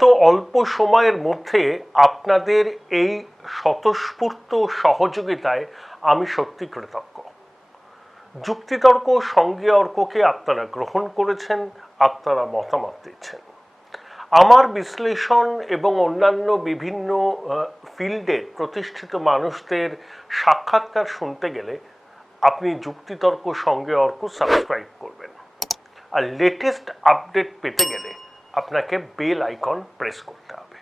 এত অল্প সময়ের মধ্যে আপনাদের এই স্বতঃস্ফূর্ত সহযোগিতায় আমি সত্যি কৃতজ্ঞ। যুক্তিতর্ক সঙ্গে অর্ককে আপনারা গ্রহণ করেছেন, আপনারা মতামত দিচ্ছেন। আমার বিশ্লেষণ এবং অন্যান্য বিভিন্ন ফিল্ডের প্রতিষ্ঠিত মানুষদের সাক্ষাৎকার শুনতে গেলে আপনি যুক্তিতর্ক সঙ্গে অর্ক সাবস্ক্রাইব করবেন, আর লেটেস্ট আপডেট পেতে গেলে আপনাকে বেল আইকন প্রেস করতে হবে।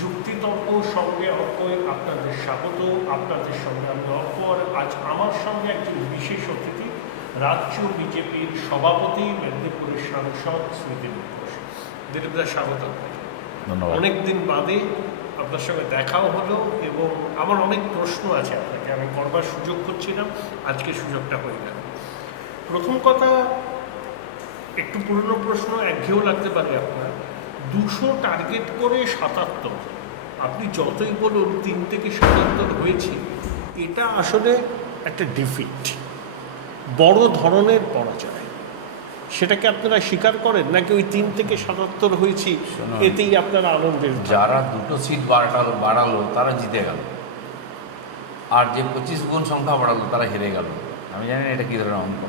যুক্তিতর্ক সঙ্গে অর্কয় আপনাদের স্বাগত। আপনাদের সঙ্গে আমি অর্ক, আর আজ আমার সঙ্গে একজন বিশেষ অতিথি, রাজ্য বিজেপির সভাপতি, মেদিনীপুরের সাংসদ শ্রী দিলীপ ঘোষ। দিলীপদা, স্বাগত। ধন্যবাদ। অনেকদিন বাদে আপনার সঙ্গে দেখাও হলো এবং আমার অনেক প্রশ্ন আছে আপনাকে, আমি করবার সুযোগ করছিলাম, আজকে সুযোগটা হয়ে গেল। প্রথম কথা, একটু পুরনো প্রশ্ন, একঘেয়েও লাগতে পারে আপনার। 200 টার্গেট করে 77, আপনি যতই বলুন 3 থেকে 77 হয়েছে, এটা আসলে একটা ডিফিট, বড় ধরনের পরাজয়। সেটাকে আপনারা স্বীকার করেন নাকি ওই 3 থেকে 77 হয়েছি এতেই আপনারা আনন্দের? যারা 2টো সিট বাড়ালো তারা জিতে গেল, আর যে 25 গুণ সংখ্যা বাড়ালো তারা হেরে গেল। আমি জানি না এটা কী ধরনের অঙ্ক।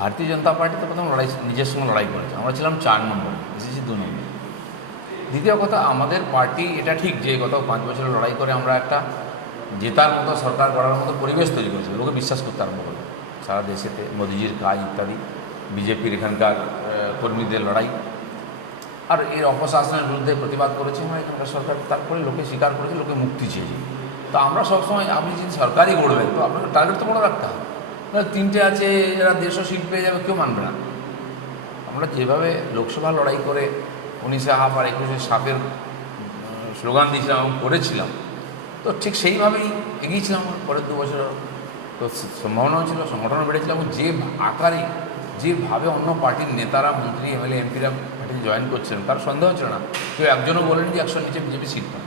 ভারতীয় জনতা পার্টি তো প্রথম নিজের সঙ্গে লড়াই করেছে, আমরা ছিলাম 4 নম্বর, এসেছি 2 নম্বর। দ্বিতীয় কথা, আমাদের পার্টি এটা ঠিক যে গত 5 বছরের লড়াই করে আমরা একটা জেতার মতো, সরকার গড়ার মতো পরিবেশ তৈরি করেছি, লোকে বিশ্বাস করতে আরম্ভ করলো সারা দেশেতে, মোদিজির কাজ ইত্যাদি, বিজেপির এখানকার কর্মীদের লড়াই, আর এর অপশাসনের বিরুদ্ধে প্রতিবাদ করেছি আমরা এখানকার সরকার। তারপরে লোকে স্বীকার করেছে, লোকে মুক্তি চেয়েছে। তো আমরা সবসময়, আপনি যদি সরকারই গড়বেন তো আপনাকে টার্গেট তো বড় রাখতে হবে। 3টে আছে, এরা 150 সিট পেয়ে যাবে, কেউ মানবে না। আমরা যেভাবে লোকসভা লড়াই করে 19 হাফ আর 21 সাপের স্লোগান দিয়েছিলাম এবং করেছিলাম, তো ঠিক সেইভাবেই এগিয়েছিলাম পরের 2 বছর। তো সম্ভাবনাও ছিল, সংগঠনও বেড়েছিল, এবং যে আকারে যেভাবে অন্য পার্টির নেতারা, মন্ত্রী, এমএলএ, এমপিরা পার্টিতে জয়েন করছিলেন, তার সন্দেহ ছিল না। কেউ একজনও বলেন যে 100 নিচে বিজেপি সিট পায়।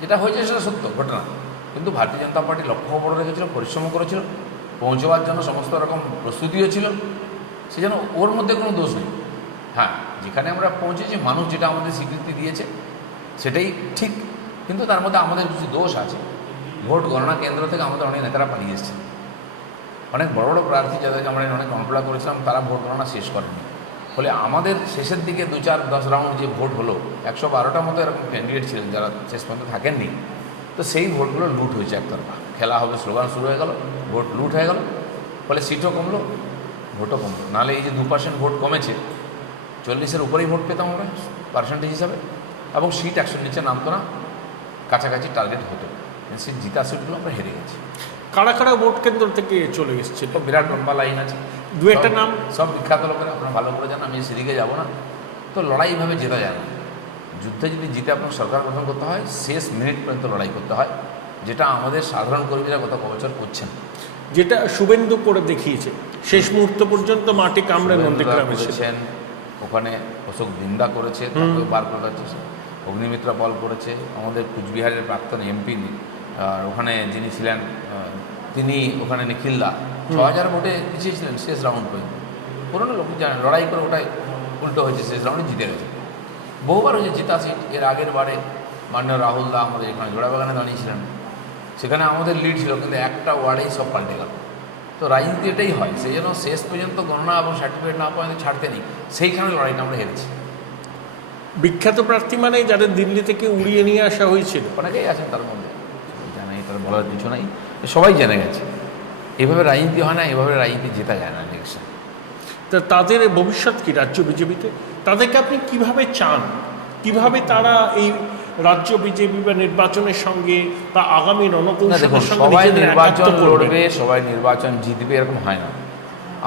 যেটা হয়েছে সেটা সত্য ঘটনা, কিন্তু ভারতীয় জনতা পার্টি লক্ষ্য বড় রেখেছিল, পরিশ্রম করেছিল, পৌঁছবার জন্য সমস্ত রকম প্রস্তুতিও ছিল। সেজন্য ওর মধ্যে কোনো দোষ নেই। হ্যাঁ, যেখানে আমরা পৌঁছেছি, মানুষ যেটা আমাদের স্বীকৃতি দিয়েছে সেটাই ঠিক, কিন্তু তার মধ্যে আমাদের কিছু দোষ আছে। ভোট গণনা কেন্দ্র থেকে আমাদের অনেক নেতারা পালিয়ে এসেছে, অনেক বড় বড় প্রার্থী যাদেরকে আমরা অনেক কমপ্লা করেছিলাম, তারা ভোট গণনা শেষ করেনি। ফলে আমাদের শেষের দিকে 2-4-10 রাউন্ড যে ভোট হলো, 112টার মতো এরকম ক্যান্ডিডেট ছিলেন যারা শেষ পর্যন্ত থাকেননি। তো সেই ভোটগুলো লুট হয়েছে একতরফা। খেলা হবে স্লোগান শুরু হয়ে গেল, ভোট লুট হয়ে গেল, ফলে সিটও কমলো, ভোটও কমলো। নাহলে এই যে 2% ভোট কমেছে, 40-এর উপরেই ভোট পেতাম আমরা পার্সেন্টেজ হিসাবে, এবং সিট 100-র নিচে নামতো না, কাছাকাছি টার্গেট হতো। সিট জিতা সিটগুলো আমরা হেরে গেছি। কারা কারা ভোট কেন্দ্র থেকে চলে এসেছিল? বিরাট লম্বা লাইন আছে, 2-একটা নাম সব বিখ্যাত লোকেরা, আপনারা ভালো করে জানেন, আমি সেদিকে যাবো না। তো লড়াই এইভাবে জেতা যায় না। যুদ্ধে যদি জিতে আপনার সরকার গঠন করতে হয়, শেষ মিনিট পর্যন্ত লড়াই করতে হয়, যেটা আমাদের সাধারণ কর্মীরা গত বছর করছেন, যেটা শুভেন্দু করে দেখিয়েছে। শেষ মুহূর্ত পর্যন্ত মাটি কামড়ে নন্দীগ্রামে করেছেন, ওখানে অশোক দিন্দা করেছে, তারপরে বার করে যাচ্ছে, অগ্নিমিত্রা পল করেছে, আমাদের কুচবিহারের প্রাক্তন এমপি, আর ওখানে যিনি ছিলেন তিনি, ওখানে নিখিলদা 6000 ভোটে পিছিয়ে ছিলেন শেষ রাউন্ড পর্যন্ত। পুরোনো লোক জানেন, লড়াই করে ওটাই উল্টো হয়েছে, শেষ রাউন্ডে জিতে গেছে। বহুবার হয়েছে জিতা সিট। এর আগের বারে মাননীয় রাহুল দা আমাদের এখানে জোড়াবাগানে দাঁড়িয়েছিলেন, সেখানে আমাদের লিড ছিল, কিন্তু একটা ওয়ার্ডেই সব পাল্টে গেল। তো রাজনীতি এটাই হয়, সেই জন্য শেষ পর্যন্ত গণনা এবং সার্টিফিকেট না পর্যন্ত ছাড়তে নেই, সেইখানে লড়াইটা আমরা হেরেছি। বিখ্যাত প্রার্থী মানে যাদের দিল্লি থেকে উড়িয়ে নিয়ে আসা হয়েছিল, অনেকেই আছেন তার মধ্যে, জানাই, তার বলার কিছু নাই, সবাই জেনে গেছে। এভাবে রাজনীতি হয় না, এভাবে রাজনীতি জেতা যায় না ইলেকশন। তা তাদের ভবিষ্যৎ কি রাজ্য বিজেপিতে? তাদেরকে আপনি কিভাবে চান, কিভাবে তারা এই রাজ্য বিজেপি বা নির্বাচনের সঙ্গে বা আগামী রণকৌশলের সঙ্গে সবাই নির্বাচন লড়বে, সবাই নির্বাচন জিতবে, এরকম হয় না।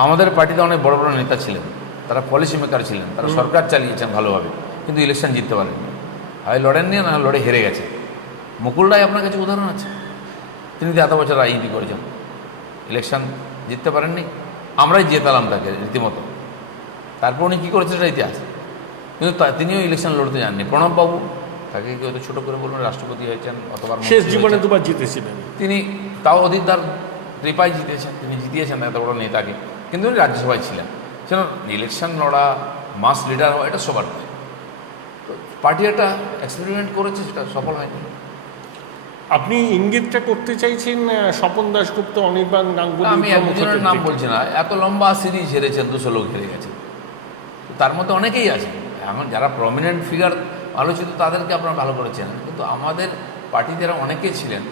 আমাদের পার্টিতে অনেক বড় বড় নেতা ছিলেন, তারা পলিসি মেকার ছিলেন, তারা সরকার চালিয়েছেন ভালোভাবে, কিন্তু ইলেকশন জিততে পারেননি। হয় লড়েননি, না লড়ে হেরে গেছে। মুকুল রায় আপনার কাছে উদাহরণ আছে, তিনি তো এত বছর রাজনীতি করেছেন, ইলেকশন জিততে পারেননি, আমরাই জেতালাম তাকে রীতিমতো। তারপর উনি কী করেছেন সেটা ইতিহাস, কিন্তু তিনিও ইলেকশন লড়তে যাননি। প্রণববাবু, তাকে কি হয়তো ছোটো করে বলবেন, রাষ্ট্রপতি হয়েছেন, অতবার শেষ জীবনে 2বার জিতেছিলেন তিনি, তাও অধিকদার ত্রিপাই জিতেছেন, তিনি জিতিয়েছেন এত বড় নেতাকে, কিন্তু উনি রাজ্যসভায় ছিলেন। সেজন্য ইলেকশন লড়া, মাস লিডার হওয়া, এটা সবার নয়। পার্টি একটা এক্সপেরিমেন্ট করেছে, সেটা সফল হয়নি। আপনি ইঙ্গিতটা করতে চাইছেন স্বপন দাশগুপ্ত, অনির্বাণ গাঙ্গুলি আমি একজনের নাম বলছি না, এত লম্বা সিরিজ হেরেছেন, 200 লোক হেরে গেছে, তার মধ্যে অনেকেই আছে। এখন যারা প্রমিনেন্ট ফিগার আলোচিত তাদেরকে আপনারা ভালো করে চেনেন, কিন্তু আমাদের পার্টিতে যারা অনেকেই ছিলেন,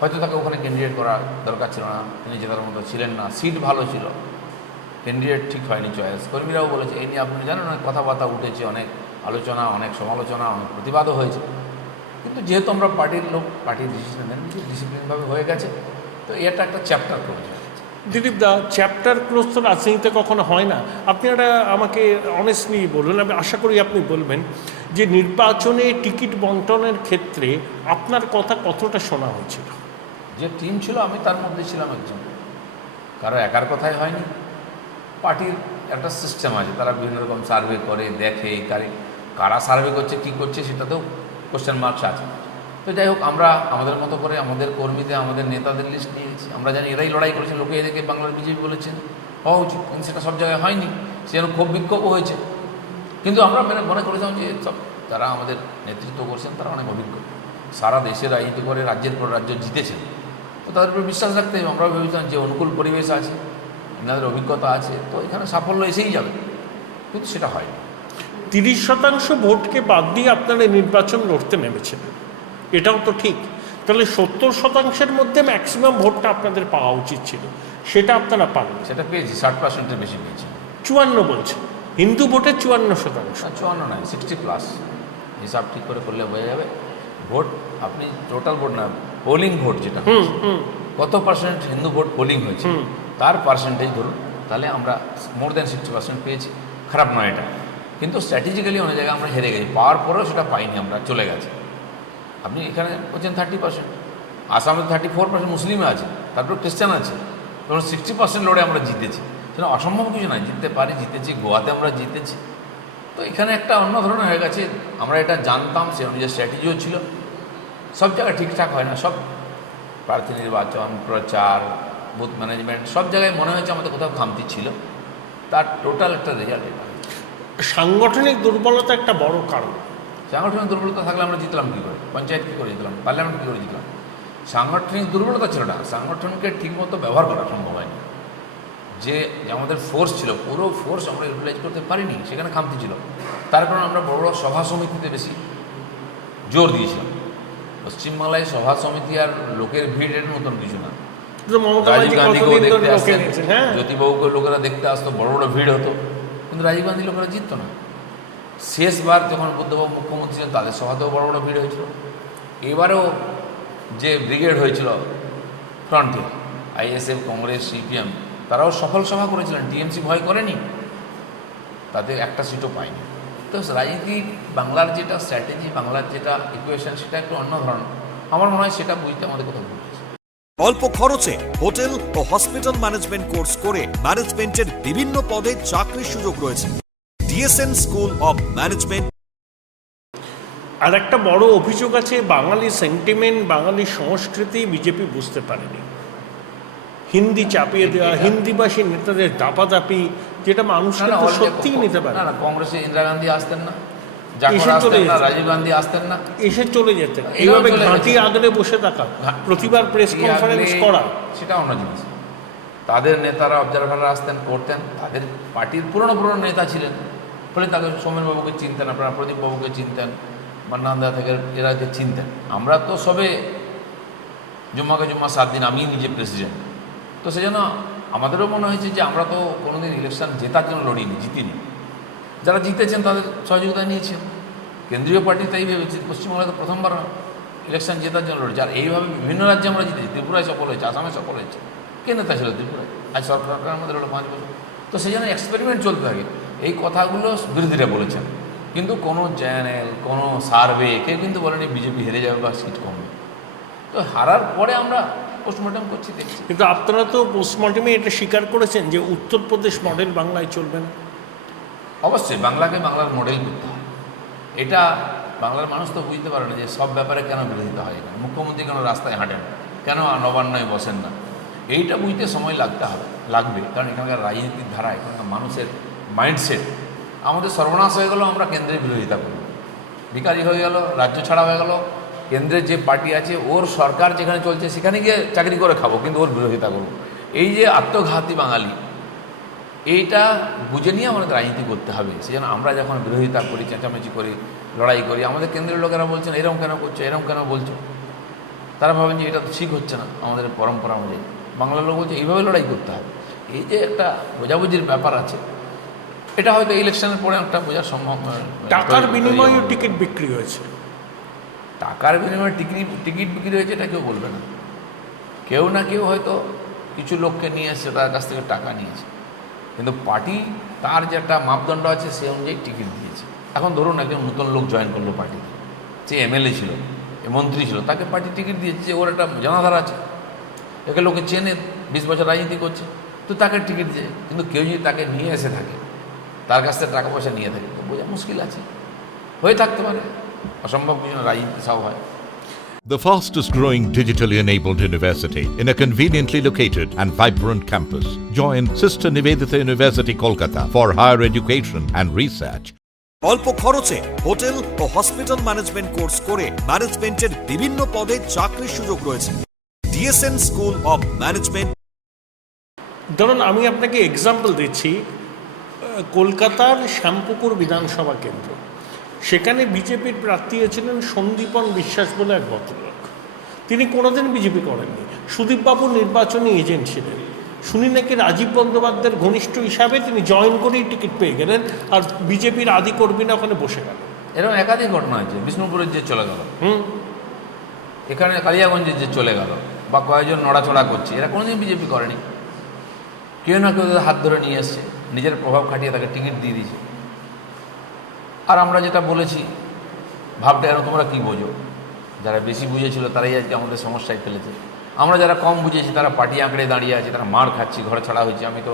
হয়তো তাকে ওখানে ক্যান্ডিডেট করা দরকার ছিল না, তিনি জেতার মতো ছিলেন না, সিট ভালো ছিল, ক্যান্ডিডেট ঠিক হয়নি চয়েস। কর্মীরাও বলেছে এই নিয়ে, আপনি জানেন অনেক কথাবার্তা উঠেছে, অনেক আলোচনা, অনেক সমালোচনা, অনেক প্রতিবাদও হয়েছে। কিন্তু যেহেতু আমরা পার্টির লোক, পার্টির ডিসিশন নেন, ডিসিপ্লিনভাবে হয়ে গেছে, তো এটা একটা চ্যাপ্টার ক্লোজ হয়ে গেছে। দিলীপ দা, চ্যাপ্টার ক্লোজ তো রাজনীতিতে কখনো হয় না। আপনি একটা আমাকে অনেস্টলি বলুন, আমি আশা করি আপনি বলবেন যে নির্বাচনে টিকিট বন্টনের ক্ষেত্রে আপনার কথা কতটা শোনা হয়েছিল? যে টিম ছিল আমি তার মধ্যে ছিলাম একজন, কারো একার কথাই হয়নি। পার্টির একটা সিস্টেম আছে, তারা বিভিন্ন রকম সার্ভে করে, দেখে কারা সার্ভে করছে, কী করছে, সেটাতেও কোশ্চেন মার্কস আছে। তো যাই হোক, আমরা আমাদের মতো করে আমাদের কর্মীদের, আমাদের নেতাদের লিস্ট নিয়ে গেছি। আমরা জানি এরাই লড়াই করেছে, লোকে এদেরকে বাংলার বিজেপি বলেছেন হওয়া উচিত, কিন্তু সেটা সব জায়গায় হয়নি, সেজন্য ক্ষোভ বিক্ষোভও হয়েছে। কিন্তু আমরা মনে করেছিলাম যে সব যারা আমাদের নেতৃত্ব করছেন তারা অনেক অভিজ্ঞ, সারা দেশে রাজনীতি করে রাজ্যের পর রাজ্য জিতেছেন, তো তাদের উপর বিশ্বাস রাখতে হবে। আমরা ভেবেছিলাম যে অনুকূল পরিবেশ আছে, এনাদের অভিজ্ঞতা আছে, তো এখানে সাফল্য এসেই যাবে, কিন্তু সেটা হয়নি। 30% ভোটকে বাদ দিয়ে আপনারা নির্বাচন লড়তে নেমেছেন, এটাও তো ঠিক। তাহলে 70%-এর মধ্যে ম্যাক্সিমাম ভোটটা আপনাদের পাওয়া উচিত ছিল, সেটা আপনারা পান। সেটা পেয়েছি, 60%-এর বেশি পেয়েছি। 54 বলছে, হিন্দু ভোটের 54%। 54 নয়, 60+। হিসাব ঠিক করে করলে বোঝা যাবে। ভোট আপনি টোটাল ভোট না, পোলিং ভোট যেটা কত পার্সেন্ট হিন্দু ভোট পোলিং হয়েছে তার পার্সেন্টেজ ধরুন, তাহলে আমরা মোর দ্যান 60% পেয়েছি। খারাপ নয় এটা, কিন্তু স্ট্র্যাটেজিক্যালি অনেক জায়গায় আমরা হেরে গেছি, পাওয়ার পরেও সেটা পাইনি, আমরা চলে গেছে। আপনি এখানে বলছেন 30%, আসামে 34% মুসলিমে আছে, তারপর খ্রিস্টান আছে, তখন 60% লড়ে আমরা জিতেছি। সেটা অসম্ভব কিছু নয়, জিততে পারি, জিতেছি, গোয়াতে আমরা জিতেছি। তো এখানে একটা অন্য ধরনের হয়ে গেছে, আমরা এটা জানতাম, সে অনুযায়ী স্ট্র্যাটেজিও ছিল। সব জায়গায় ঠিকঠাক হয় না, সব প্রার্থী নির্বাচন, প্রচার, বুথ ম্যানেজমেন্ট, সব জায়গায় মনে হয়েছে আমাদের কোথাও খামতি ছিল, তার টোটাল একটা রেজাল্ট এটা। সাংগঠনিক দুর্বলতা একটা বড় কারণ। সাংগঠনিক দুর্বলতা থাকলে আমরা জিতলাম কী করে? পঞ্চায়েত কী করে জিতলাম? পার্লামেন্ট কী করে জিতলাম? সাংগঠনিক দুর্বলতা ছিল না, সাংগঠনকে ঠিকমতো ব্যবহার করা সম্ভব হয়নি। যে আমাদের ফোর্স ছিল, পুরো ফোর্স আমরা ইউটিলাইজ করতে পারিনি, সেখানে খামতি ছিল। তার কারণে আমরা বড় বড় সভা সমিতিতে বেশি জোর দিয়েছিলাম। পশ্চিমবাংলায় সভা সমিতি আর লোকের ভিড় এর মতন কিছু না। রাজীব গান্ধীকেও দেখতে আসতেন, জ্যোতিবাবুকে লোকেরা দেখতে আসতো, বড় বড় ভিড় হতো, কিন্তু রাজীব গান্ধী লোকেরা জিততো না। শেষবার যখন বুদ্ধবাবু মুখ্যমন্ত্রী ছিলেন, তাদের সভাতেও বড় বড় ভিড় হয়েছিল। এবারেও যে ব্রিগেড হয়েছিল ফ্রন্টে, আইএসএফ, কংগ্রেস, সিপিএম, তারাও সফল সভা করেছিলেন, টিএমসি ভয় করেনি, তাতে একটা সিটও পায়নি। তো রাজনীতি, বাংলার যেটা স্ট্র্যাটেজি, বাংলার যেটা ইকুয়েশন, সেটা একটু অন্য ধরনের। আমার মনে হয় সেটা বুঝতে আমাদের কোথাও ভুল হয়েছে। অল্প খরচে হোটেল ও হসপিটাল ম্যানেজমেন্ট কোর্স করে ম্যানেজমেন্টের বিভিন্ন পদে চাকরির সুযোগ রয়েছে। DSN school of management. আর একটা বড় অভিযোগ আছে, বাঙালি সেন্টিমেন্ট, বাঙালি সংস্কৃতি বিজেপি বুঝতে পারেনি। হিন্দি চাপিয়ে দেওয়া, হিন্দিভাষী নেতাদের দাপাদাপি, যেটা মানুষ কিন্তু সত্যিই নিতে পারে না। কংগ্রেসে ইন্দিরা গান্ধী আসতেন না, জাফর আসতেন না, রাজীব গান্ধী আসতেন না, এসে চলে যেতেন। এইভাবে ঘাঁটি আগলে বসে থাকা, প্রতিবার প্রেস কনফারেন্স করা, সেটা অন্য জিনিস। তাদের নেতারা, অবজারভাররা আসতেন, করতেন, তাদের পার্টির পুরনো নেতা ছিলেন, ফলে তাদের সোমেনবাবুকে চিনতেন, আপনারা প্রদীপবাবুকে চিনতেন, মান্নান্দা থেকে এরাকে চিনতেন। আমরা তো সবে জুম্মাকে জুম্মা 7 দিন আমি নিজে প্রেসিডেন্ট, তো সেজন্য আমাদেরও মনে হয়েছে যে আমরা তো কোনোদিন ইলেকশন জেতার জন্য লড়িনি, জিতিনি। যারা জিতেছেন তাদের সহযোগিতা নিয়েছেন। কেন্দ্রীয় পার্টি তাই ভেবেছে, পশ্চিমবাংলায় তো প্রথমবার ইলেকশন জেতার জন্য লড়েছে। আর এইভাবে বিভিন্ন রাজ্যে আমরা জিতেছি, ত্রিপুরায় সফল হয়েছে, আসামে সফল হয়েছে। কে নেতা ছিল ত্রিপুরায়? আজ সরকার আমাদের হলো 5 বছর। তো সেই জন্য এক্সপেরিমেন্ট চলতে থাকে। এই কথাগুলো বিরোধীরা বলেছেন, কিন্তু কোনো চ্যানেল, কোনো সার্ভে কেউ কিন্তু বলেনি বিজেপি হেরে যাবে বা সিট কমবে। তো হারার পরে আমরা পোস্টমর্টম করছি, দেখছি। কিন্তু আপনারা তো পোস্টমর্টমে এটা স্বীকার করেছেন যে উত্তরপ্রদেশ মডেল বাংলায় চলবে না। অবশ্যই বাংলাকে বাংলার মডেল করতে হয়। এটা বাংলার মানুষ তো বুঝতে পারে না যে সব ব্যাপারে কেন বিরোধিতা হয়। এখানে মুখ্যমন্ত্রী কেন রাস্তায় হাঁটেন, কেন নবান্নয় বসেন না, এইটা বুঝতে সময় লাগবে। কারণ এখানকার রাজনীতির ধারা, এখানকার মানুষের মাইন্ডসেট, আমাদের সর্বনাশ হয়ে গেলেও আমরা কেন্দ্রের বিরোধিতা করব। ভিখারি হয়ে গেল, রাজ্য ছাড়া হয়ে গেল, কেন্দ্রের যে পার্টি আছে ওর সরকার যেখানে চলছে সেখানে গিয়ে চাকরি করে খাবো, কিন্তু ওর বিরোধিতা করবো। এই যে আত্মঘাতী বাঙালি, এইটা বুঝে নিয়ে আমাদের রাজনীতি করতে হবে। সেজন্য আমরা যখন বিরোধিতা করি, চেঁচামেচি করি, লড়াই করি, আমাদের কেন্দ্রের লোকেরা বলছেন এরকম কেন করছো, এরকম কেন বলছো, তারা ভাবেন যে এটা তো ঠিক হচ্ছে না আমাদের পরম্পরা অনুযায়ী। বাংলার লোক বলছে এইভাবে লড়াই করতে হবে। এই যে একটা বোঝাবুঝির ব্যাপার আছে, এটা হয়তো ইলেকশনের পরে একটা বোঝার সম্ভব। টাকার বিনিময়ে টিকিট বিক্রি হয়েছে, টাকার বিনিময়ে টিকিট বিক্রি হয়েছে এটা কেউ বলবে না। কেউ না কেউ হয়তো কিছু লোককে নিয়ে এসছে, তার কাছ থেকে টাকা নিয়েছে, কিন্তু পার্টি তার যে একটা মাপদণ্ড আছে সে অনুযায়ী টিকিট দিয়েছে। এখন ধরুন একজন নতুন লোক জয়েন করলো পার্টিতে, যে এমএলএ ছিল, মন্ত্রী ছিল, তাকে পার্টি টিকিট দিয়েছে, যে ওর একটা জানাধার আছে, একে লোকে চেনে, 20 বছর রাজনীতি করছে, তো তাকে টিকিট দিয়ে। কিন্তু কেউ যদি তাকে নিয়ে এসে থাকে, তার কাছ থেকে টাকা পয়সা নিয়ে থাকে, তো বোঝা মুশকিল আছে, হয়ে থাকতে পারে, অসম্ভব কিছু না, রাজনীতি সব হয়। The fastest growing digitally enabled university in a conveniently located and vibrant campus. Join Sister Nivedita University, Kolkata for higher education and research. অল্প খরচে হোটেল ও হসপিটাল ম্যানেজমেন্ট কোর্স করে ম্যানেজমেন্টের বিভিন্ন পদে চাকরির সুযোগ রয়েছে। DSN school of management. ধরুন আমি আপনাকে এক্সাম্পল দিচ্ছি, কলকাতার শ্যামপুকুর বিধানসভা কেন্দ্র, সেখানে বিজেপির প্রার্থী ছিলেন সন্দীপন বিশ্বাস বলে এক ভদ্রলোক। তিনি কোনোদিন বিজেপি করেননি, সুদীপবাবু নির্বাচনী এজেন্ট ছিলেন। শুনি নাকি রাজীব বন্দ্যোপাধ্যায়ের ঘনিষ্ঠ হিসাবে তিনি জয়েন করেই টিকিট পেয়ে গেলেন, আর বিজেপির আদি কর্মীরা ওখানে বসে গেল। এরকম একাধিক ঘটনা হয়েছে। বিষ্ণুপুরের যে চলে গেল, এখানে কালিয়াগঞ্জের যে চলে গেল, বা কয়েকজন নড়াচড়া করছে, এরা কোনোদিন বিজেপি করেনি। কেউ না কেউ তাদের হাত ধরে নিয়ে এসছে, নিজের প্রভাব খাটিয়ে তাকে টিকিট দিয়ে দিয়েছে। আর আমরা যেটা বলেছি, ভাবটা এরকম, তোমরা কী বোঝো? যারা বেশি বুঝেছিল তারাই আজকে আমাদের সমস্যায় ফেলেছে। আমরা যারা কম বুঝেছি তারা পার্টি আঁকড়ে দাঁড়িয়ে আছে, তারা মার খাচ্ছি, ঘরে ছাড়া হয়েছে। আমি তো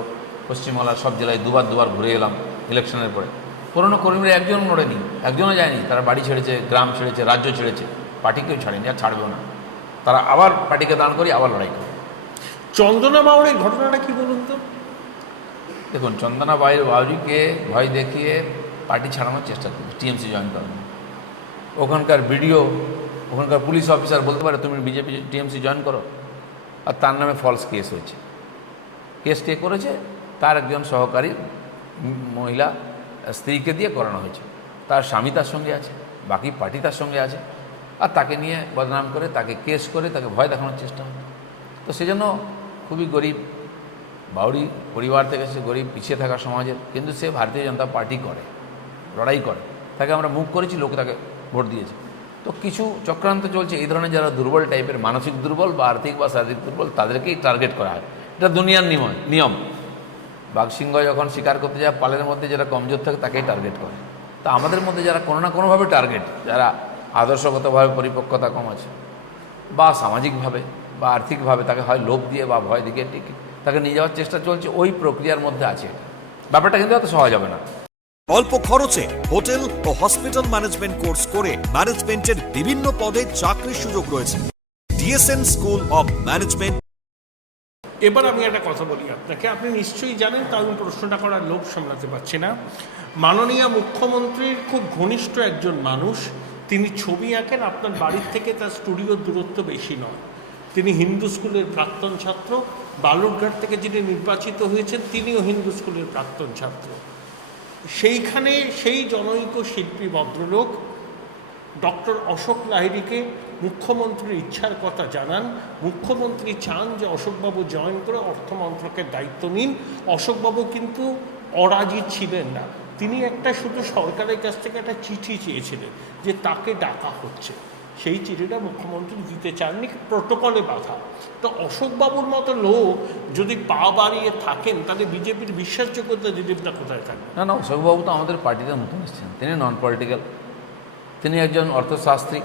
পশ্চিমবাংলার সব জেলায় দুবার ঘুরে এলাম ইলেকশনের পরে। পুরনো কর্মীরা একজন নড়েনি, একজনও যায়নি। তারা বাড়ি ছেড়েছে, গ্রাম ছেড়েছে, রাজ্য ছেড়েছে, পার্টিকেও ছাড়েনি, আর ছাড়বেও না। তারা আবার পার্টিকে দাঁড় করি, আবার লড়াই করে। চন্দনা বাউড়ের ঘটনাটা কি বলুন তো? দেখুন, চন্দনা বাউরিকে ভয় দেখিয়ে পার্টি ছাড়ানোর চেষ্টা করছে, টিএমসি জয়েন করানো। ওখানকার বিডিও, ওখানকার পুলিশ অফিসার বলতে পারে তুমি বিজেপি টিএমসি জয়েন করো, আর তার নামে ফলস কেস হয়েছে। কেস কে করেছে? তার একজন সহকারী মহিলা স্ত্রীকে দিয়ে করানো হয়েছে। তার স্বামী তার সঙ্গে আছে, বাকি পার্টি তার সঙ্গে আছে, আর তাকে নিয়ে বদনাম করে, তাকে কেস করে, তাকে ভয় দেখানোর চেষ্টা হয়। তো সেজন্য খুবই গরিব বাউরি পরিবার থেকে, সে গরিব পিছিয়ে থাকা সমাজের, কিন্তু সে ভারতীয় জনতা পার্টি করে, লড়াই করে। তাকে আমরা মুখ করেছি, লোকে তাকে ভোট দিয়েছে। তো কিছু চক্রান্ত চলছে, এই ধরনের যারা দুর্বল টাইপের, মানসিক দুর্বল বা আর্থিক বা শারীরিক দুর্বল, তাদেরকেই টার্গেট করা হয়। এটা দুনিয়ার নিয়ম। বাঘসিংহ যখন শিকার করতে যায়, পালের মধ্যে যারা কমজোর থাকে তাকেই টার্গেট করে। তা আমাদের মধ্যে যারা কোনো না কোনোভাবে টার্গেট, যারা আদর্শগতভাবে পরিপক্কতা কম আছে, বা সামাজিকভাবে বা আর্থিকভাবে, তাকে হয় লোভ দিয়ে বা ভয় দিকে টিকে তাকে নিয়ে যাওয়ার চেষ্টা চলছে। ওই প্রক্রিয়ার মধ্যে আছে ব্যাপারটা, কিন্তু এত সহজ হবে না। অল্প খরচে হোটেল ও হসপিটাল ম্যানেজমেন্ট কোর্স করে ম্যানেজমেন্টের বিভিন্ন পদে চাকরির সুযোগ রয়েছে। DSN school of management. এবার আমি একটা কথা বলি আপনাকে, আপনি নিশ্চয়ই জানেন, তাও আমি প্রশ্নটা করার লোভ সামলাতে পারছি না। মাননীয় মুখ্যমন্ত্রীর খুব ঘনিষ্ঠ একজন মানুষ, তিনি ছবি আঁকেন, আপনার বাড়ির থেকে তার স্টুডিওর দূরত্ব বেশি নয়। তিনি হিন্দু স্কুলের প্রাক্তন ছাত্র। বালুরঘাট থেকে যিনি নির্বাচিত হয়েছেন, তিনিও হিন্দু স্কুলের প্রাক্তন ছাত্র। সেইখানে সেই জনৈক শিল্পী ভদ্রলোক ডক্টর অশোক লাহিড়ীকে মুখ্যমন্ত্রীর ইচ্ছার কথা জানান। মুখ্যমন্ত্রী চান যে অশোকবাবু জয়েন করে অর্থমন্ত্রকের দায়িত্ব নিন। অশোকবাবু কিন্তু অরাজি ছিলেন না, তিনি একটা শুধু সরকারের কাছ থেকে একটা চিঠি চেয়েছিলেন যে তাকে ডাকা হচ্ছে। সেই চিঠিটা মুখ্যমন্ত্রী দিতে চাননি, প্রোটোকলে বাধা। তো অশোকবাবুর মতো লোক যদি পা বাড়িয়ে থাকেন, তাহলে বিজেপির বিশ্বাসযোগ্যতা দিলীপটা কোথায় থাকবে? না, অশোকবাবু তো আমাদের পার্টিতে নতুন এসেছেন, তিনি নন পলিটিক্যাল, তিনি একজন অর্থশাস্ত্রী,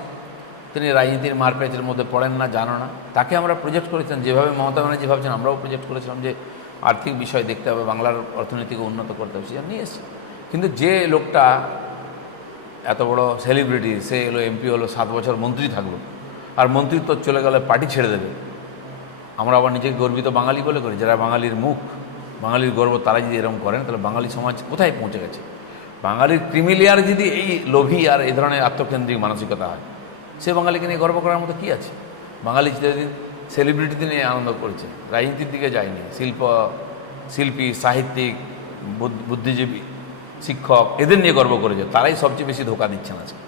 তিনি রাজনীতির মারপ্যাচের মধ্যে পড়েন না, জানো না। তাকে আমরা প্রজেক্ট করেছিলাম, যেভাবে মমতা ব্যানার্জি ভাবছেন আমরাও প্রজেক্ট করেছিলাম যে আর্থিক বিষয় দেখতে হবে, বাংলার অর্থনীতিকে উন্নত করতে হবে, সেটা নিয়ে এসেছি। কিন্তু যে লোকটা এত বড় সেলিব্রিটি, সে এলো এমপি হলো, 7 বছর মন্ত্রী থাকলো, আর মন্ত্রিত্ব চলে গেলে পার্টি ছেড়ে দেবে। আমরা আবার নিজেকে গর্বিত বাঙালি বলে করি, যারা বাঙালির মুখ, বাঙালির গর্ব, তারা যদি এরকম করেন, তাহলে বাঙালি সমাজ কোথায় পৌঁছে গেছে? বাঙালির ক্রিমিলিয়ার যদি এই লোভী আর এই ধরনের আত্মকেন্দ্রিক মানসিকতা হয়, সে বাঙালিকে নিয়ে গর্ব করার মতো কী আছে? বাঙালি চিরদিন সেলিব্রিটিতে নিয়ে আনন্দ করেছে, রাজনীতির দিকে যায়নি। শিল্পী, সাহিত্যিক, বুদ্ধিজীবী, শিক্ষক এদের নিয়ে গর্ব করেছে, তারাই সবচেয়ে বেশি ধোঁকা দিচ্ছেন আজকে।